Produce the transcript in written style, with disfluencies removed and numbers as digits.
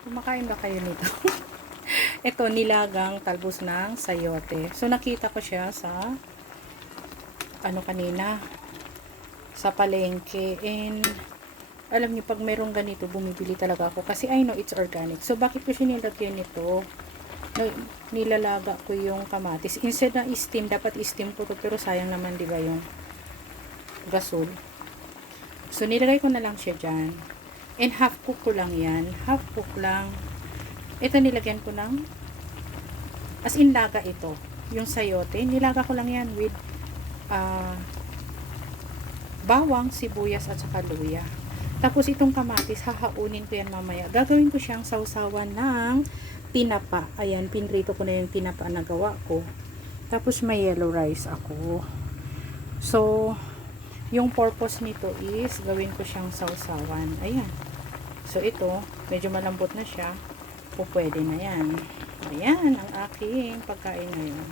Kumakain ba kayo nito? Ito, nilagang talbos ng sayote. So, nakita ko siya sa, kanina, sa palengke. And, alam niyo, pag mayroong ganito, bumibili talaga ako. Kasi I know it's organic. So, bakit ko siya nilagyan nito? Nilalaga ko yung kamatis. Instead na steam, dapat steam ko to. Pero sayang naman, di ba, yung gasol. So, nilagay ko na lang siya dyan. And half cook ko lang yan. Half cook lang. Ito nilagyan ko ng, as in laga ito. Yung sayote, nilaga ko lang yan with bawang, sibuyas, at saka luya. Tapos itong kamatis, hahaunin ko yan mamaya. Gagawin ko siyang sausawan ng tinapa. Ayan, pinrito ko na yung tinapa na gawa ko. Tapos may yellow rice ako. So, yung purpose nito is, gawin ko siyang sausawan. Ayan. So, ito, medyo malambot na siya. Pwede na yan. Ayan, ang aking pagkain ngayon.